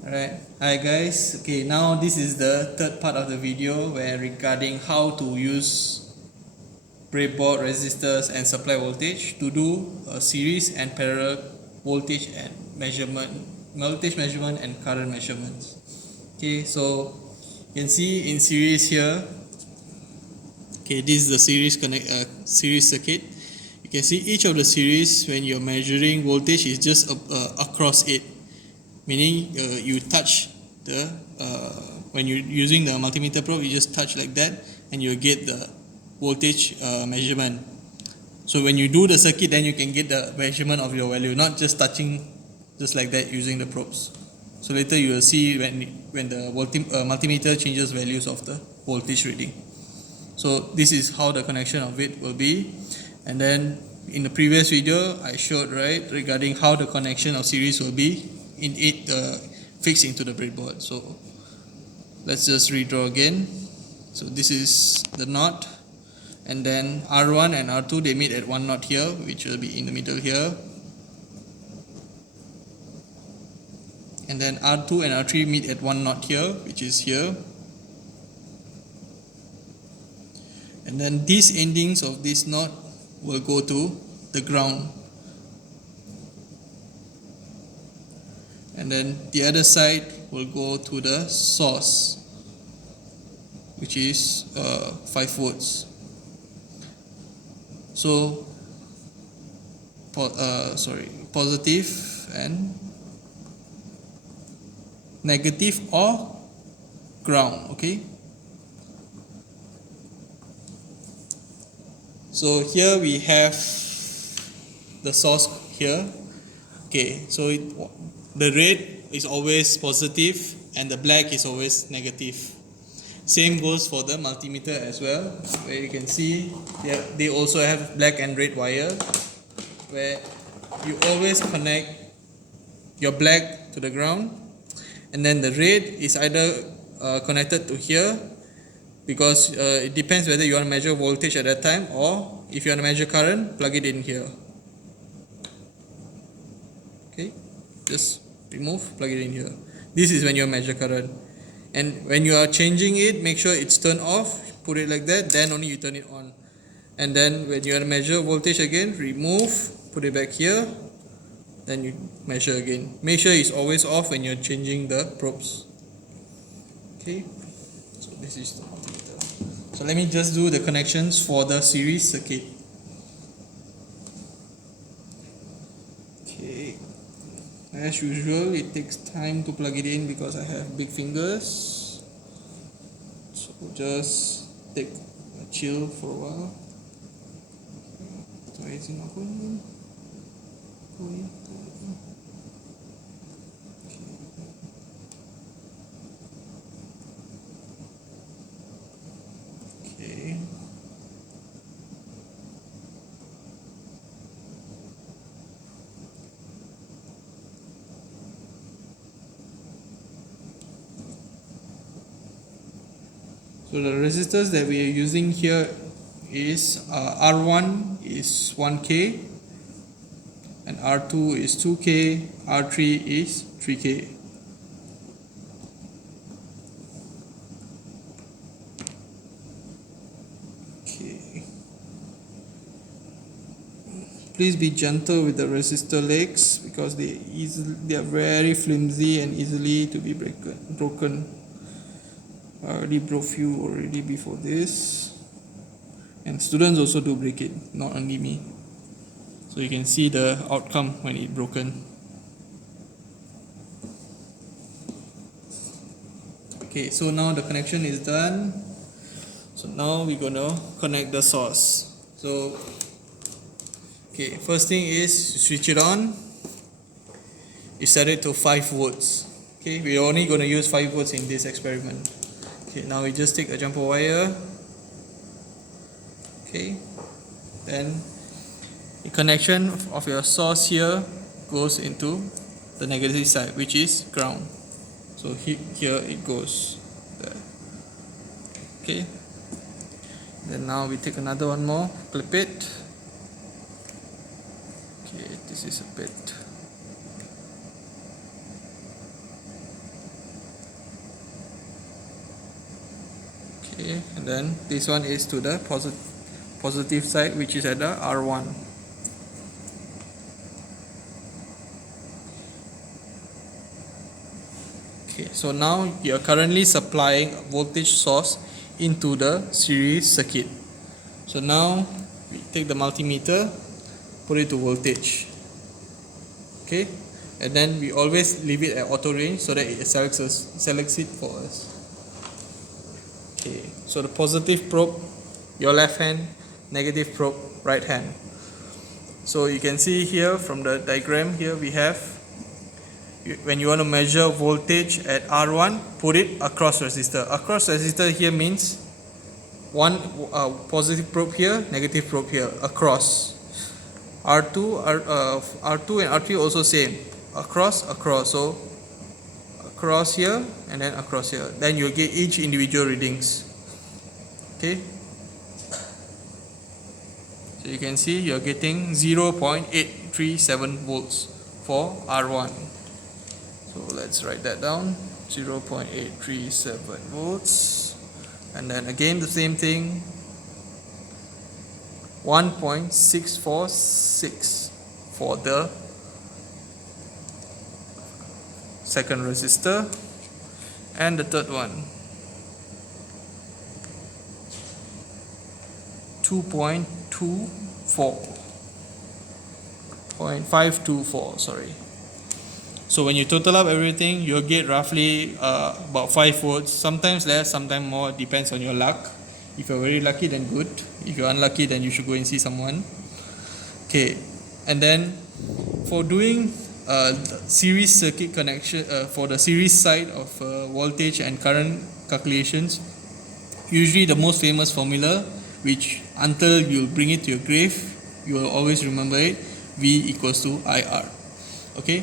Alright, hi guys. Okay, now this is the third part of the video where regarding how to use breadboard resistors and supply voltage to do a series and parallel voltage and voltage measurement and current measurements. Okay, so you can see in series here. Okay, this is the series circuit. You can see each of the series when you're measuring voltage is just across it, meaning you touch the when you're using the multimeter probe, you just touch like that and you get the voltage measurement. So when you do the circuit, then you can get the measurement of your value, not just touching just like that using the probes. So later you will see when the multimeter changes values of the voltage reading. So this is how the connection of it will be. And then in the previous video I showed regarding how the connection of series will be in it fixed into the breadboard. So let's just redraw again. So this is the knot, and then R1 and R2 they meet at one knot here, which will be in the middle here, and then R2 and R3 meet at one knot here, which is here, and then these endings of this knot will go to the ground, and then the other side will go to the source, which is 5 volts. So positive and negative or ground. Okay, so here we have the source here. Okay, so the red is always positive and the black is always negative. Same goes for the multimeter as well, where you can see they also have black and red wire, where you always connect your black to the ground, and then the red is either connected to here, because it depends whether you want to measure voltage at that time, or if you want to measure current, plug it in here. Okay, just remove, plug it in here. This is when you measure current. And when you are changing it, make sure it's turned off, put it like that, then only you turn it on. And then when you measure voltage again, remove, put it back here, then you measure again. Make sure it's always off when you're changing the probes. Okay, so this is the multimeter. So let me just do the connections for the series circuit. Okay. As usual, it takes time to plug it in because I have big fingers. So just take a chill for a while. Okay. So the resistors that we are using here is R1 is 1K, and R2 is 2K, R3 is 3K. Okay. Please be gentle with the resistor legs because they are very flimsy and easily to be broken. I already broke few already before this, and students also do break it, not only me. So you can see the outcome when it's broken. Okay, so now the connection is done. So now we're gonna connect the source. So okay, first thing is switch it on. You set it to 5 volts. Okay, we're only gonna use 5 volts in this experiment. Okay, now we just take a jumper wire. Okay, then the connection of your source here goes into the negative side, which is ground. So here it goes there. Okay, then now we take another one more, clip it. Okay, this is a bit Okay, and then this one is to the positive side, which is at the R1. Okay, so now you are currently supplying a voltage source into the series circuit. So now we take the multimeter, put it to voltage. Okay, and then we always leave it at auto range so that it selects it for us. Okay, so the positive probe, your left hand, negative probe, right hand. So you can see here from the diagram here we have, when you want to measure voltage at R1, put it across resistor. Across resistor here means one positive probe here, negative probe here, across. R2 and R3 also same, across. So across here and then across here. Then you'll get each individual readings. Okay. So you can see you're getting 0.837 volts for R1. So let's write that down, 0.837 volts, and then again the same thing, 1.646 for the second resistor, and the third one 2.524, sorry. So when you total up everything, you'll get roughly about 5 volts, sometimes less, sometimes more, depends on your luck. If you're very lucky, then good. If you're unlucky, then you should go and see someone. Okay, and then for doing series circuit connection, for the series side of voltage and current calculations, usually the most famous formula, which until you bring it to your grave, you will always remember it, V equals to IR. Okay,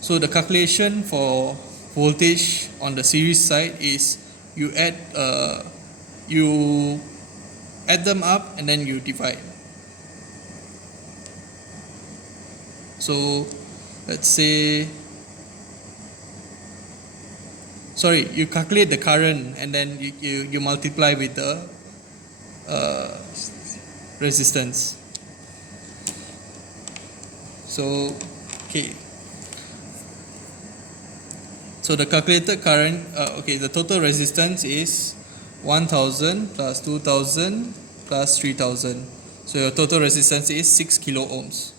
so the calculation for voltage on the series side is you add them up and then you divide. So let's say, sorry, you calculate the current and then you multiply with the resistance. So okay, so the calculated current, the total resistance is 1000 plus 2000 plus 3000. So your total resistance is 6 kilo ohms.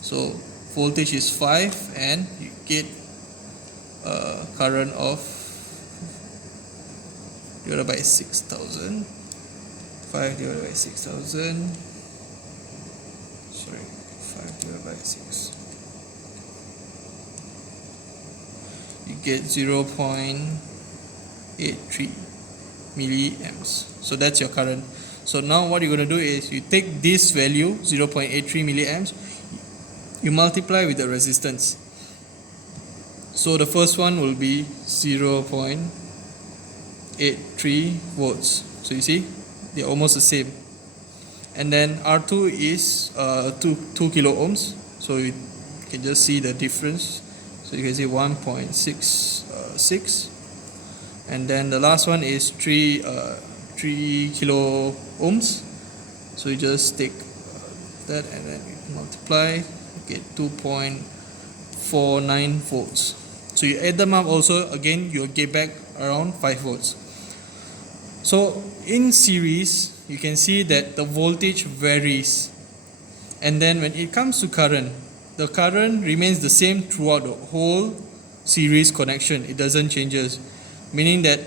So voltage is 5 and you get current of divided by 6000. 5 divided by 6000. Sorry, 5 divided by 6. You get 0.83 milliamps. So that's your current. So now what you're going to do is you take this value, 0.83 milliamps, you multiply with the resistance. So the first one will be 0.83 volts. So you see, they're almost the same. And then R2 is 2 kilo ohms. So you can just see the difference. So you can see 1.66. And then the last one is 3 kilo ohms. So you just take that and then you multiply, you get 2.49 volts. So you add them up also, again you'll get back around 5 volts. So in series, you can see that the voltage varies, and then when it comes to current, the current remains the same throughout the whole series connection. It doesn't changes, meaning that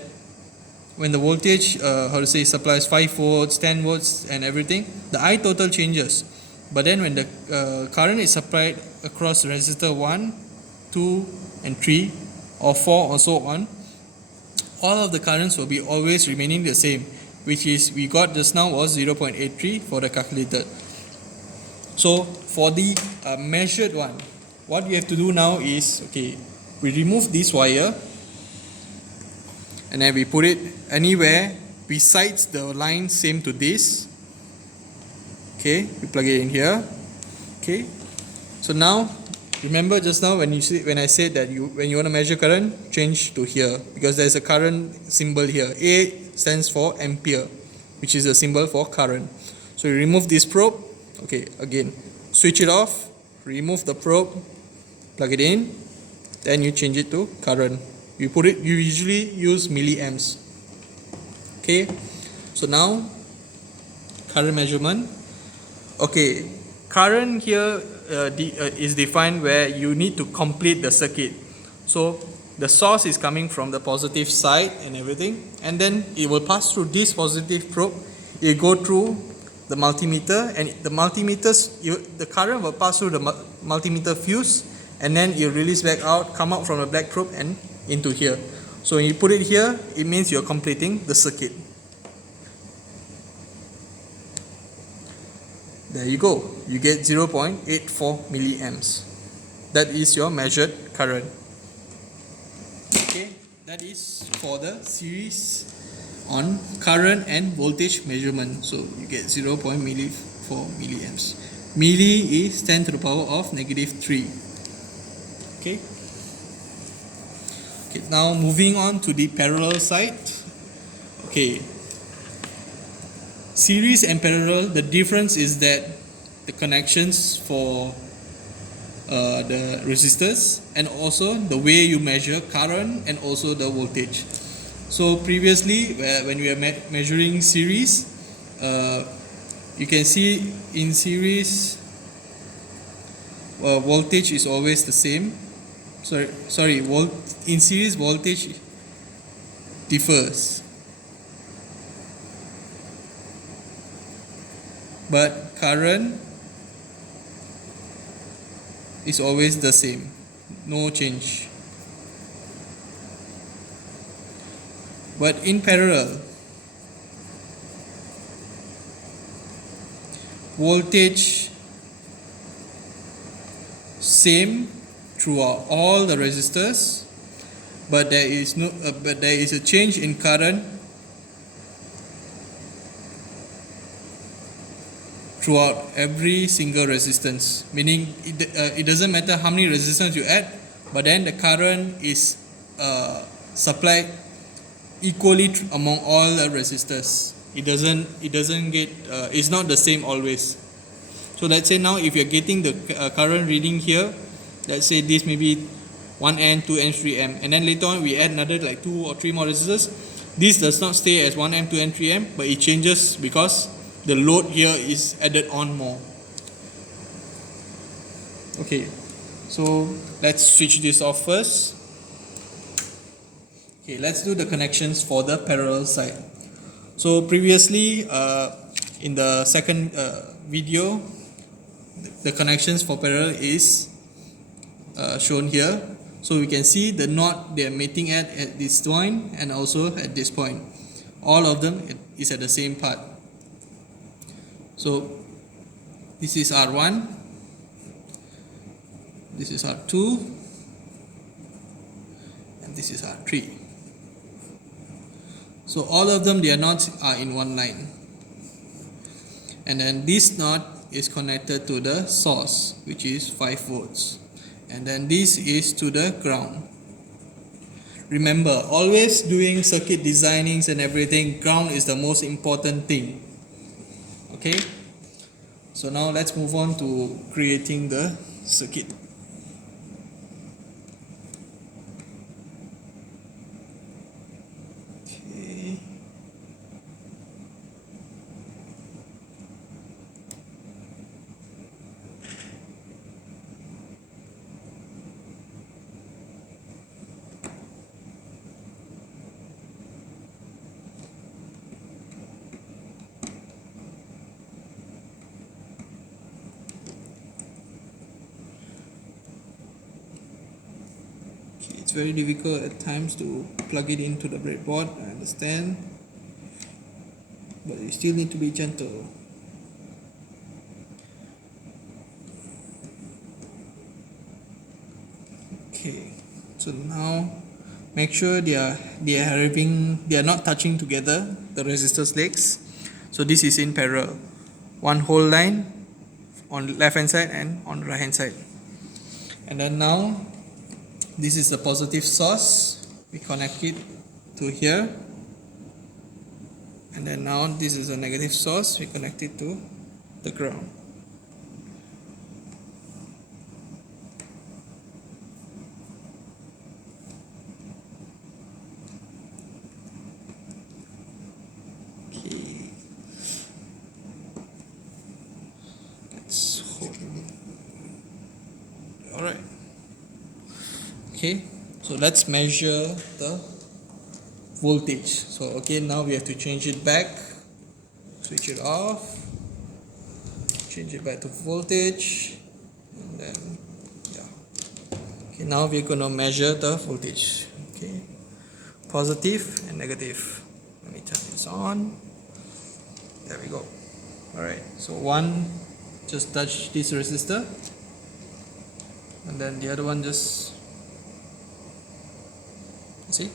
when the voltage supplies 5 volts, 10 volts and everything, the I total changes. But then when the current is supplied across resistor 1, 2 and 3 or 4 or so on, all of the currents will be always remaining the same, which is we got just now was 0.83 for the calculated. So for the measured one, what you have to do now is, okay, we remove this wire and then we put it anywhere besides the line same to this. Okay, we plug it in here. Okay, so now Remember just now when I said that when you want to measure current, change to here because there's a current symbol here. A stands for ampere, which is a symbol for current. So you remove this probe. Okay, again, switch it off, remove the probe, plug it in, then you change it to current. You usually use milliamps. Okay, so now current measurement. Okay, current here is defined where you need to complete the circuit. So the source is coming from the positive side and everything, and then it will pass through this positive probe. It go through the multimeter, and the current will pass through the multimeter fuse, and then it release back out, come out from the black probe and into here. So when you put it here, it means you're completing the circuit. There you go, you get 0.84 milliamps. That is your measured current. Okay, that is for the series on current and voltage measurement. So you get 0.4 milliamps. Milli is 10 to the power of -3. Okay. Okay, now moving on to the parallel side. Okay. Series and parallel, the difference is that the connections for the resistors and also the way you measure current and also the voltage. So previously when we are measuring series, you can see in series voltage is always the same. In series voltage differs, but current is always the same, no change. But in parallel, voltage same throughout all the resistors, but there is a change in current throughout every single resistance, meaning it doesn't matter how many resistors you add, but then the current is supplied equally among all the resistors. It's not the same always. So let's say now if you're getting the current reading here, let's say this may be 1 amp, 2 amp, 3 amp, and then later on we add another like 2 or 3 more resistors. This does not stay as 1 amp, 2 amp, 3 amp, but it changes because the load here is added on more. Okay, so let's switch this off first. Okay, let's do the connections for the parallel side. So previously in the second video, the connections for parallel is shown here. So we can see the knot they are meeting at this point and also at this point. All of them is at the same part. So this is R1, this is R2, and this is R3. So all of them, their knots are in one line. And then this knot is connected to the source, which is 5 volts. And then this is to the ground. Remember, always doing circuit designings and everything, ground is the most important thing. Okay, so now let's move on to creating the circuit. Okay. It's very difficult at times to plug it into the breadboard, I understand, but you still need to be gentle. Okay, so now make sure they are not touching together, the resistors legs. So this is in parallel, one whole line on the left hand side and on the right hand side. And then now this is the positive source, we connect it to here, and then now this is a negative source, we connect it to the ground. Okay, let's hold. All right. Okay, so let's measure the voltage. So okay, now we have to change it back, switch it off, change it back to voltage, and then yeah. Okay, now we're gonna measure the voltage. Okay, positive and negative. Let me turn this on. There we go. All right, so one just touch this resistor, and then the other one just, see,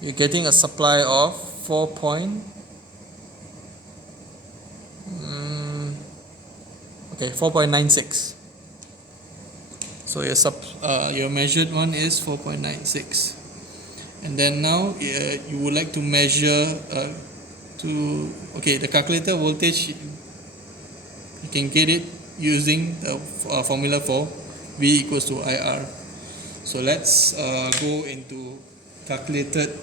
you're getting a supply of 4.96. So your measured one is 4.96, and then now you would like to measure the calculator voltage. You can get it using the formula for V equals to IR. So let's go into calculated.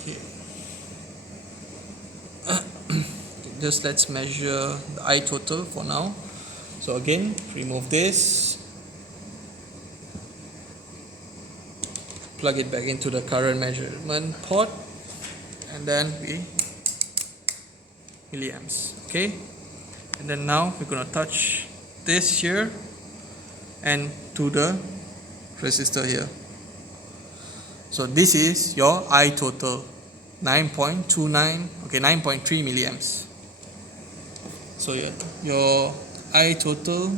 Okay. Just let's measure the I total for now. So again, remove this, plug it back into the current measurement port, and then milliamps. Okay, and then now we're gonna touch this here and to the resistor here. So this is your I total, 9.29, okay, 9.3 milliamps. So your I total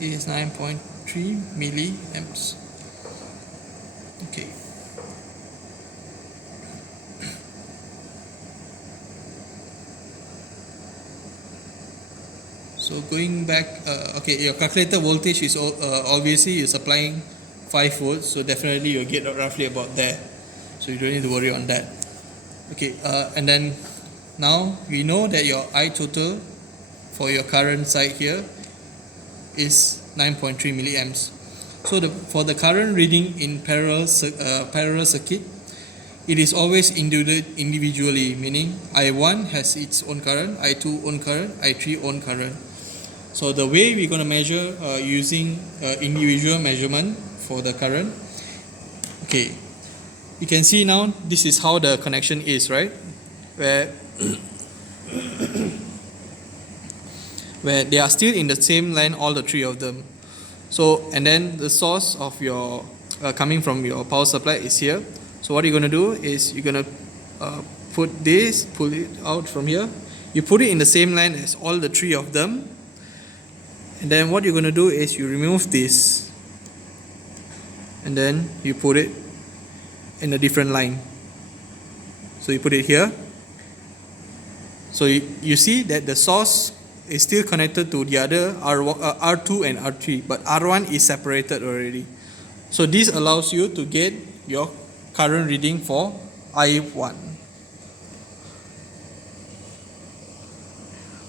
is 9.3 milliamps. Okay. So going back, okay, your calculator voltage is obviously you're supplying 5 volts, so definitely you'll get roughly about there. So you don't need to worry on that. Okay, and then now we know that your I total for your current side here is 9.3 milliamps. So for the current reading in parallel circuit, it is always individually, meaning I1 has its own current, I2 own current, I3 own current. So the way we're going to measure using individual measurement for the current, okay, you can see now this is how the connection is, right? Where they are still in the same line, all the three of them. So, and then the source of your coming from your power supply is here. So what you're going to do is you're going to pull it out from here. You put it in the same line as all the three of them. And then what you're going to do is you remove this. And then you put it in a different line. So you put it here. So you see that the source is still connected to the other R2 and R3, but R1 is separated already. So this allows you to get your current reading for I1,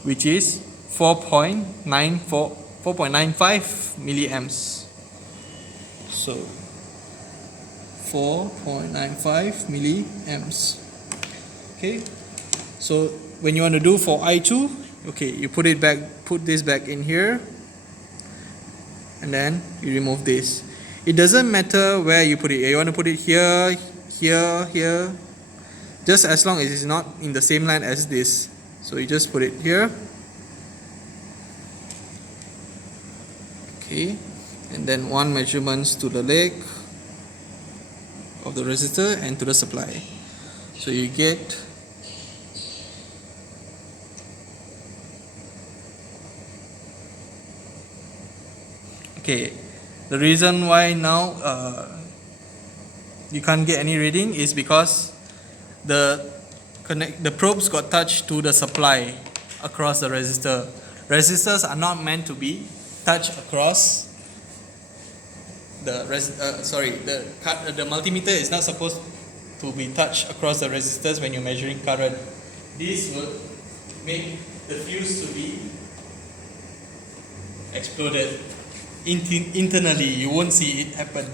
which is 4.95 milliamps. So 4.95 milliamps. Okay, so when you want to do for I2, okay, you put this back in here, and then you remove this. It doesn't matter where you put it. You want to put it here, here, here, just as long as it's not in the same line as this. So you just put it here. Okay, and then one measurements to the leg of the resistor and to the supply. So you get okay. The reason why now you can't get any reading is because the probes got touched to the supply across the resistor. resistors are not meant to be touched across the the multimeter is not supposed to be touched across the resistors when you're measuring current. This will make the fuse to be exploded internally. You won't see it happen.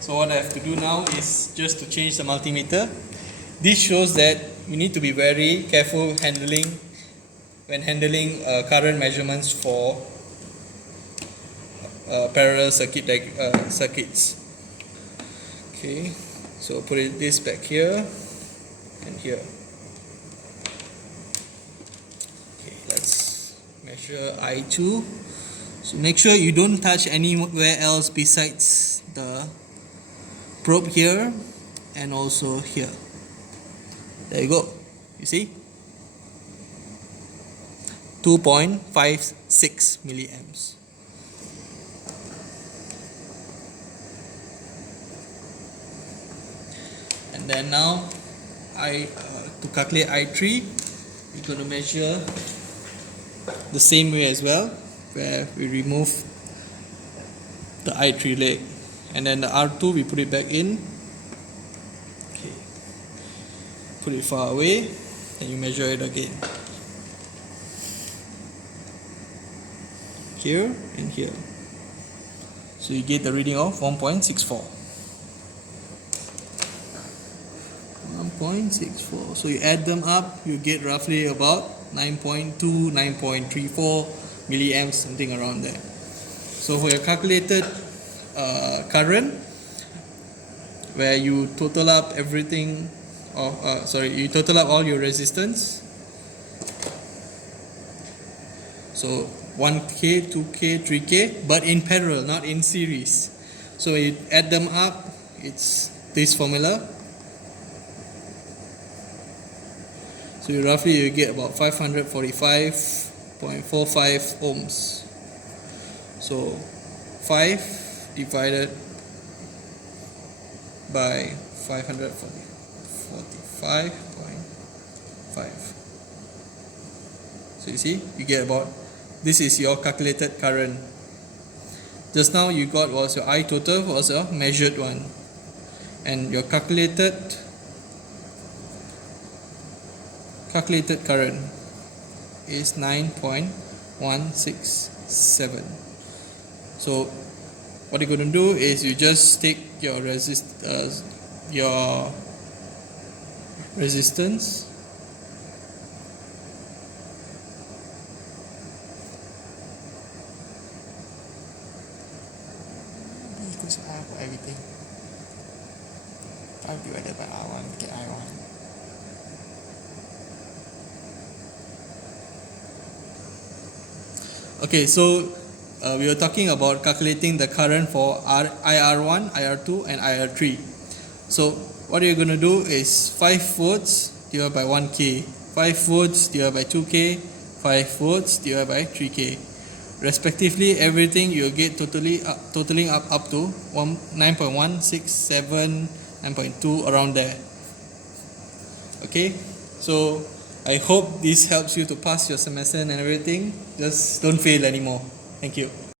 So what I have to do now is just to change the multimeter. This shows that you need to be very careful when handling current measurements for parallel circuits. Okay, so put this back here and here. Okay, let's measure I2. So make sure you don't touch anywhere else besides the probe here and also here. There you go. You see? 2.56 milliamps. And then now to calculate I3, we're going to measure the same way as well, where we remove the I3 leg, and then the R2 we put it back in. Okay. Put it far away, and you measure it again. Here and here. So you get the reading of 1.64. 1.64. So you add them up, you get roughly about 9.2, 9.34 milliamps, something around there. So for your calculated current, where you total up everything, you total up all your resistance. So 1K, 2K, 3K, but in parallel, not in series. So you add them up, it's this formula. So you get about 545.45 ohms. So 5 divided by 545.5. So you see, you get about, this is your calculated current. Just now you got was your I total was a measured one, and your calculated current is 9.167. So what you're going to do is you just take your resistance. Because I have everything. 5 divided by R1 get I1. Okay, so we were talking about calculating the current for IR1, IR2 and IR3. So what you're going to do is 5 volts divided by 1K, 5 volts divided by 2K, 5 volts divided by 3K. Respectively, everything you'll get totaling up to 9.167, 9.2, around there. Okay, so I hope this helps you to pass your semester and everything. Just don't fail anymore. Thank you.